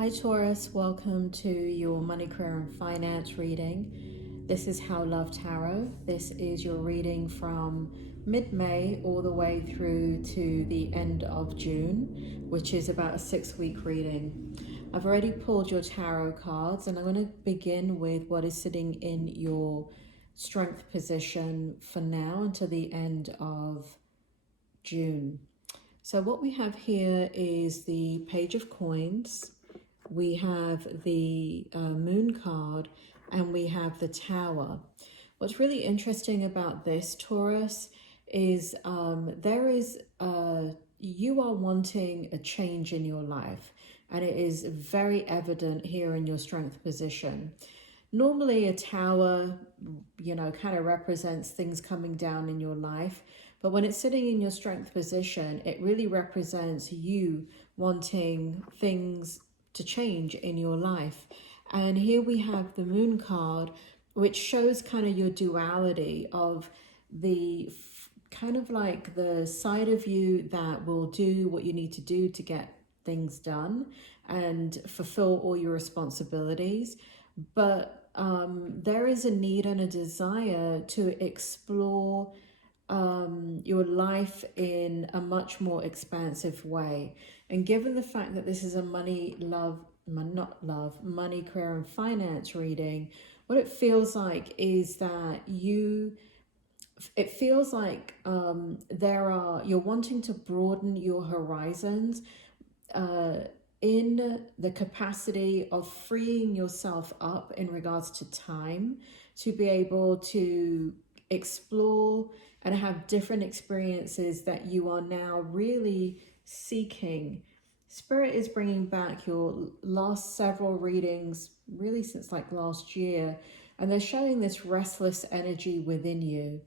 Hi Taurus, welcome to your money, career and finance reading. This is How Love Tarot. This is your reading from mid-May all the way through to the end of June, which is about a 6-week reading. I've already pulled your tarot cards and I'm going to begin with what is sitting in your strength position for now until the end of June. So what we have here is the Page of Coins. We have the Moon card and we have the Tower. What's really interesting about this, Taurus, is you are wanting a change in your life, and it is very evident here in your strength position. Normally a tower, kind of represents things coming down in your life, but when it's sitting in your strength position, it really represents you wanting things to change in your life. And here we have the Moon card, which shows kind of your duality of the kind of like the side of you that will do what you need to do to get things done and fulfill all your responsibilities. But there is a need and a desire to explore your life in a much more expansive way. And given the fact that this is a money, career and finance reading, what it feels like is that you're wanting to broaden your horizons in the capacity of freeing yourself up in regards to time to be able to explore and have different experiences that you are now really seeking. Spirit is bringing back your last several readings, really since like last year, and they're showing this restless energy within you,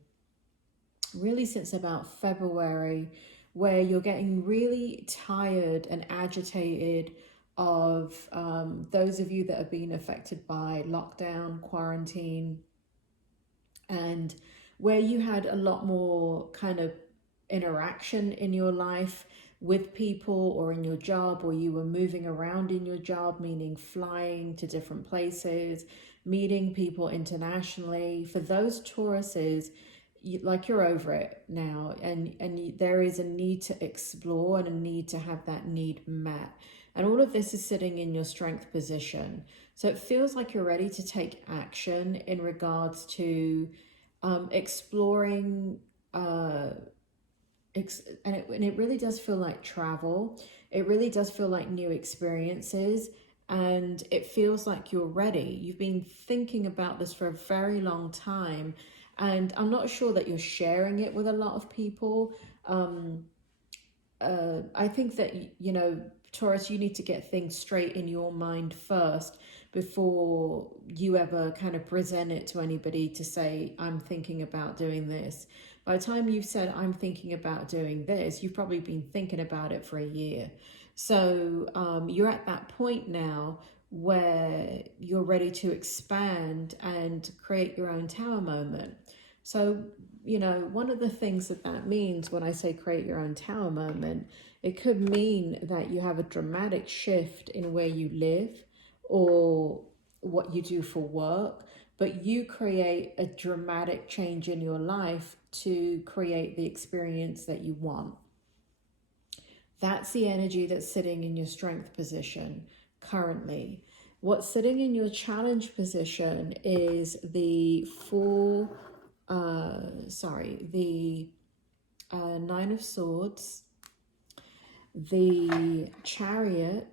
really since about February, where you're getting really tired and agitated of those of you that have been affected by lockdown, quarantine, and where you had a lot more kind of interaction in your life with people or in your job, or you were moving around in your job, meaning flying to different places, meeting people internationally. For those Tauruses, you're over it now, and there is a need to explore and a need to have that need met. And all of this is sitting in your strength position. So it feels like you're ready to take action in regards to exploring, and it really does feel like travel. It really does feel like new experiences, and it feels like you're ready. You've been thinking about this for a very long time, and I'm not sure that you're sharing it with a lot of people. I think that, Taurus, you need to get things straight in your mind first before you ever kind of present it to anybody to say, I'm thinking about doing this. By the time you've said, I'm thinking about doing this, you've probably been thinking about it for a year. So you're at that point now where you're ready to expand and create your own tower moment. So, one of the things that means when I say create your own tower moment, it could mean that you have a dramatic shift in where you live or what you do for work, but you create a dramatic change in your life to create the experience that you want. That's the energy that's sitting in your strength position currently. What's sitting in your challenge position is the Nine of Swords, the Chariot,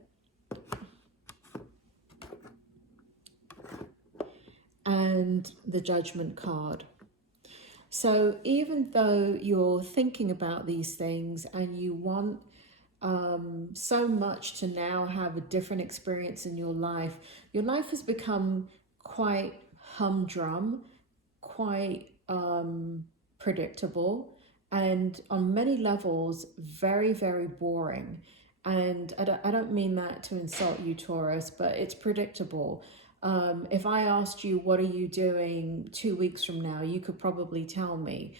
and the Judgment card. So even though you're thinking about these things and you want so much to now have a different experience in your life has become quite humdrum, quite predictable, and on many levels very, very boring. And I don't mean that to insult you, Taurus, but it's predictable. If I asked you, what are you doing 2 weeks from now, you could probably tell me.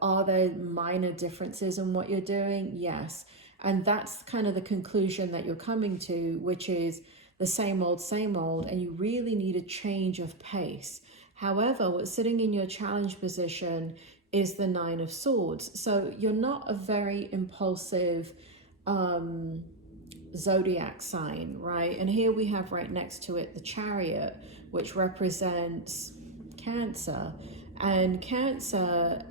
Are there minor differences in what you're doing? Yes. And that's kind of the conclusion that you're coming to, which is the same old, and you really need a change of pace. However, what's sitting in your challenge position is the Nine of Swords. So you're not a very impulsive zodiac sign, right? And here we have right next to it the Chariot, which represents Cancer. And Cancer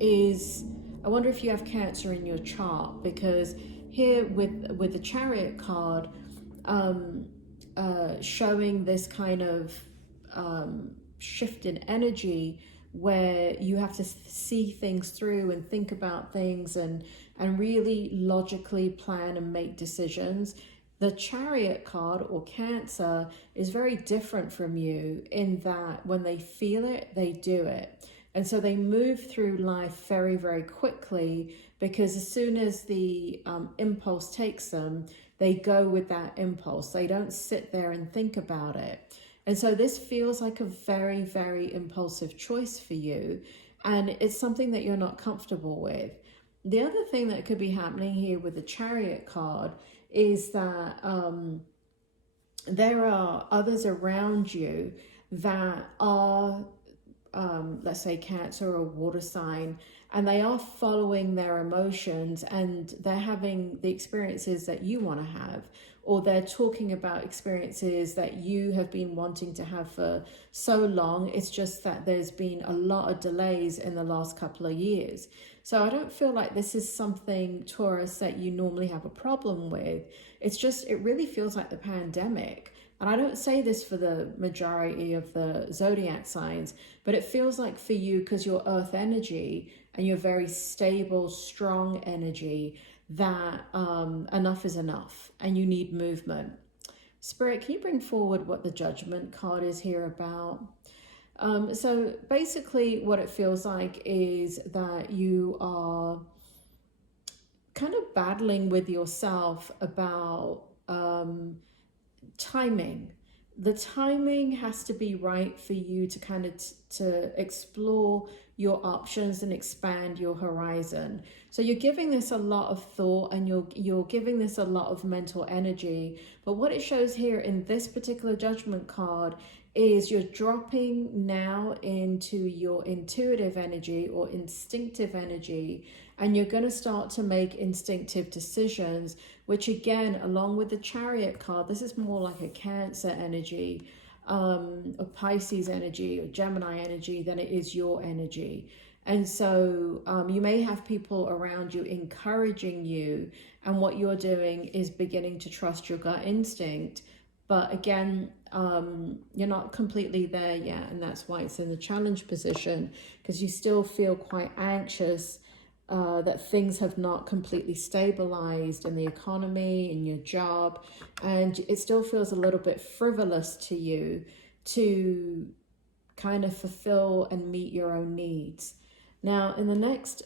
is, I wonder if you have Cancer in your chart, because here with the Chariot card showing this kind of shift in energy where you have to see things through and think about things and really logically plan and make decisions. The Chariot card, or Cancer, is very different from you in that when they feel it, they do it. And so they move through life very, very quickly, because as soon as the impulse takes them, they go with that impulse. They don't sit there and think about it. And so this feels like a very, very impulsive choice for you. And it's something that you're not comfortable with. The other thing that could be happening here with the Chariot card is that there are others around you that are, let's say, Cancer or water sign, and they are following their emotions and they're having the experiences that you want to have, or they're talking about experiences that you have been wanting to have for so long. It's just that there's been a lot of delays in the last couple of years. So I don't feel like this is something, Taurus, that you normally have a problem with. It's just, it really feels like the pandemic. And I don't say this for the majority of the zodiac signs, but it feels like for you, because you're earth energy and you're very stable, strong energy, that enough is enough and you need movement. Spirit, can you bring forward what the Judgment card is here about? So basically what it feels like is that you are kind of battling with yourself about timing. The timing has to be right for you to kind of to explore your options and expand your horizon. So you're giving this a lot of thought and you're giving this a lot of mental energy. But what it shows here in this particular Judgment card is you're dropping now into your intuitive energy or instinctive energy, and you're going to start to make instinctive decisions, which again, along with the Chariot card, this is more like a Cancer energy, or Pisces energy or Gemini energy than it is your energy. And so you may have people around you encouraging you, and what you're doing is beginning to trust your gut instinct. But again, you're not completely there yet, and that's why it's in the challenge position, because you still feel quite anxious that things have not completely stabilized in the economy, in your job, and it still feels a little bit frivolous to you to kind of fulfill and meet your own needs. Now, in the next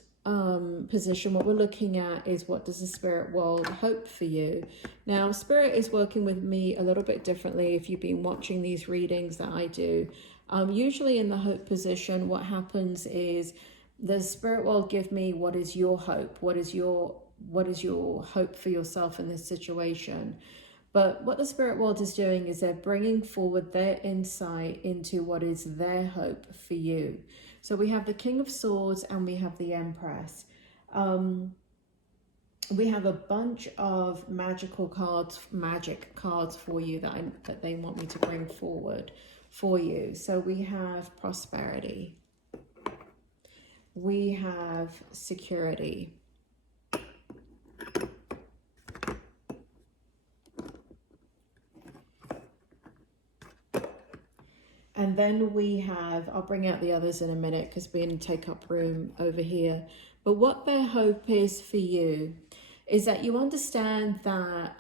position, what we're looking at is, what does the spirit world hope for you? Now, spirit is working with me a little bit differently. If you've been watching these readings that I do, usually in the hope position, what happens is the spirit world give me, what is your hope? What is your hope for yourself in this situation? But what the spirit world is doing is they're bringing forward their insight into what is their hope for you. So we have the King of Swords and we have the Empress. We have a bunch of magic cards for you that they want me to bring forward for you. So we have prosperity. We have security. And then we have, I'll bring out the others in a minute because we're going to take up room over here. But what their hope is for you is that you understand that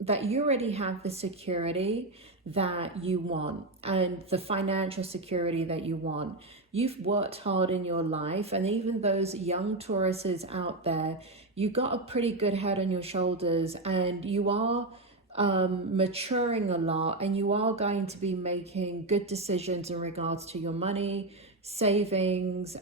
that you already have the security that you want and the financial security that you want. You've worked hard in your life, and even those young Tauruses out there, you got a pretty good head on your shoulders, and you are maturing a lot, and you are going to be making good decisions in regards to your money, savings,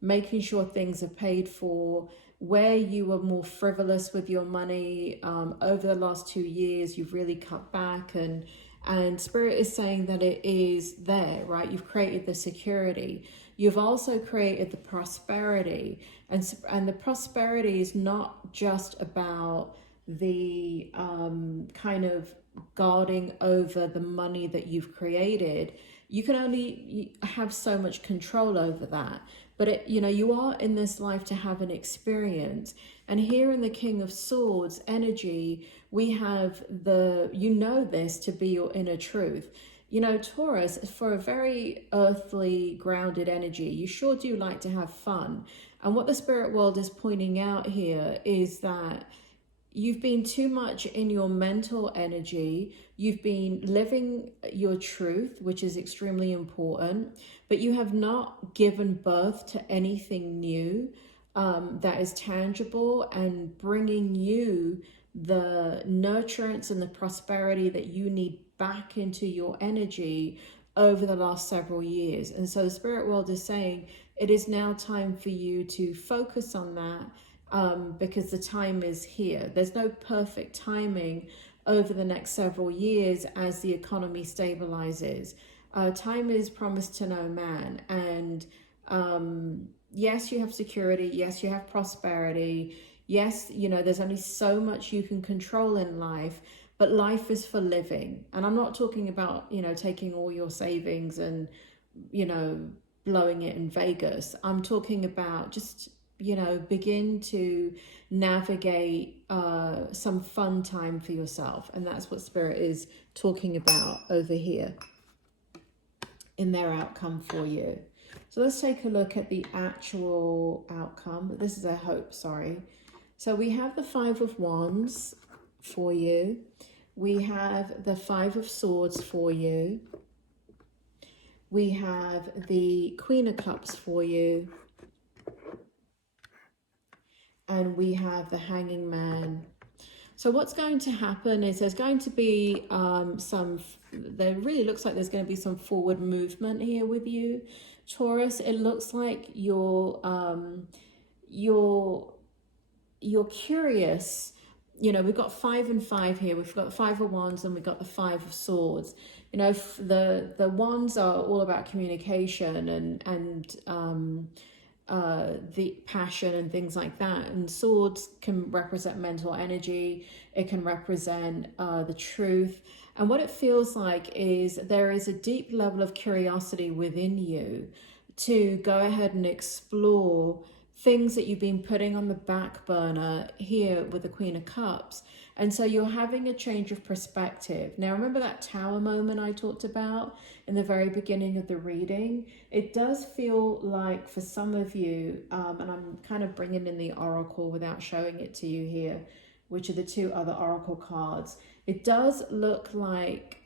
making sure things are paid for, where you were more frivolous with your money over the last 2 years, you've really cut back, and Spirit is saying that it is there, right? You've created the security. You've also created the prosperity, and the prosperity is not just about the kind of guarding over the money that you've created. You can only have so much control over that. But it, you know, you are in this life to have an experience. And here in the King of Swords energy, we have the, you know, this to be your inner truth. You know, Taurus, for a very earthly, grounded energy, you sure do like to have fun. And what the spirit world is pointing out here is that you've been too much in your mental energy. You've been living your truth, which is extremely important, but you have not given birth to anything new that is tangible and bringing you the nurturance and the prosperity that you need back into your energy over the last several years. And so the spirit world is saying it is now time for you to focus on that, because the time is here. There's no perfect timing over the next several years as the economy stabilizes. Time is promised to no man. And yes, you have security. Yes, you have prosperity. Yes, you know, there's only so much you can control in life, but life is for living. And I'm not talking about, you know, taking all your savings and, you know, blowing it in Vegas. I'm talking about just, you know, begin to navigate some fun time for yourself. And that's what Spirit is talking about over here in their outcome for you. So let's take a look at the actual outcome. This is a hope, sorry. So we have the Five of Wands for you. We have the Five of Swords for you. We have the Queen of Cups for you. And we have the Hanging Man. So what's going to happen is there's going to be there really looks like there's going to be some forward movement here with you, Taurus. It looks like you're curious. You know, we've got 5 and 5 here. We've got the Five of Wands and we've got the Five of Swords. You know, the wands are all about communication and the passion and things like that. And swords can represent mental energy. It can represent the truth. And what it feels like is there is a deep level of curiosity within you to go ahead and explore things that you've been putting on the back burner here with the Queen of Cups. And so you're having a change of perspective. Now, remember that tower moment I talked about in the very beginning of the reading? It does feel like for some of you, and I'm kind of bringing in the oracle without showing it to you here, which are the 2 other oracle cards. It does look like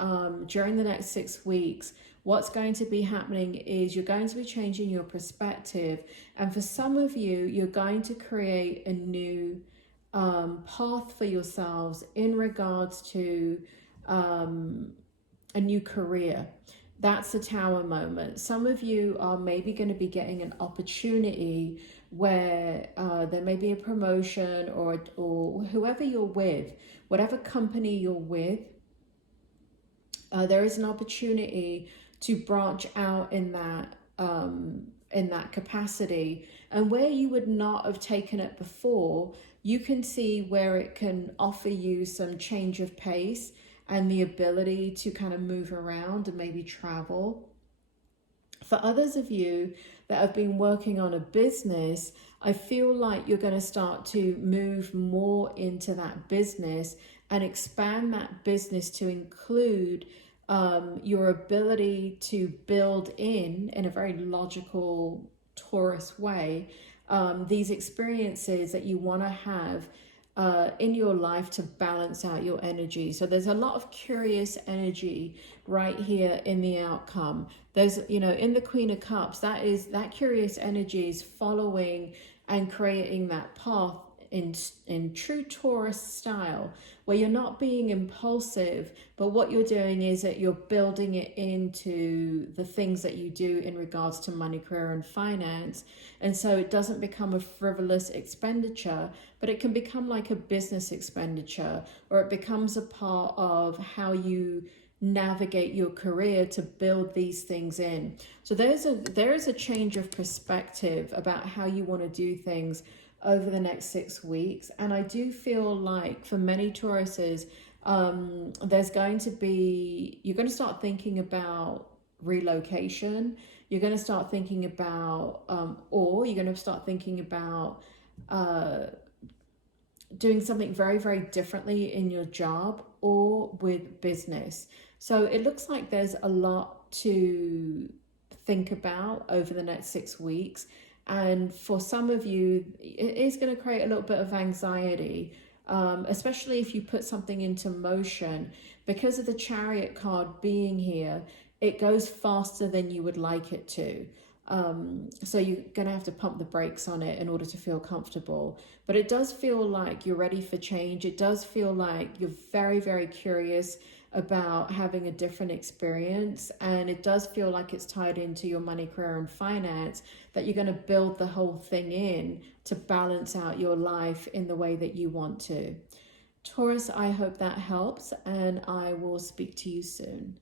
during the next 6 weeks, what's going to be happening is you're going to be changing your perspective. And for some of you, you're going to create a new path for yourselves in regards to a new career. That's the tower moment. Some of you are maybe going to be getting an opportunity where there may be a promotion or whoever you're with, whatever company you're with, there is an opportunity to branch out in that capacity. And where you would not have taken it before, you can see where it can offer you some change of pace and the ability to kind of move around and maybe travel. For others of you that have been working on a business, I feel like you're going to start to move more into that business and expand that business to include your ability to build in a very logical Taurus way, these experiences that you want to have in your life to balance out your energy. So there's a lot of curious energy right here in the outcome. There's, you know, in the Queen of Cups, that curious energy is following and creating that path in true Taurus style, where you're not being impulsive, but what you're doing is that you're building it into the things that you do in regards to money, career, and finance. And so it doesn't become a frivolous expenditure, but it can become like a business expenditure, or it becomes a part of how you navigate your career to build these things in. So there is a change of perspective about how you want to do things over the next 6 weeks. And I do feel like for many Tauruses, there's going to be, you're going to start thinking about relocation. You're going to start thinking about, or you're going to start thinking about doing something very, very differently in your job or with business. So it looks like there's a lot to think about over the next 6 weeks. And for some of you, it is going to create a little bit of anxiety, especially if you put something into motion. Because of the Chariot card being here, it goes faster than you would like it to. So you're going to have to pump the brakes on it in order to feel comfortable. But it does feel like you're ready for change. It does feel like you're very, very curious about having a different experience. And it does feel like it's tied into your money, career, and finance, that you're going to build the whole thing in to balance out your life in the way that you want to. Taurus, I hope that helps, and I will speak to you soon.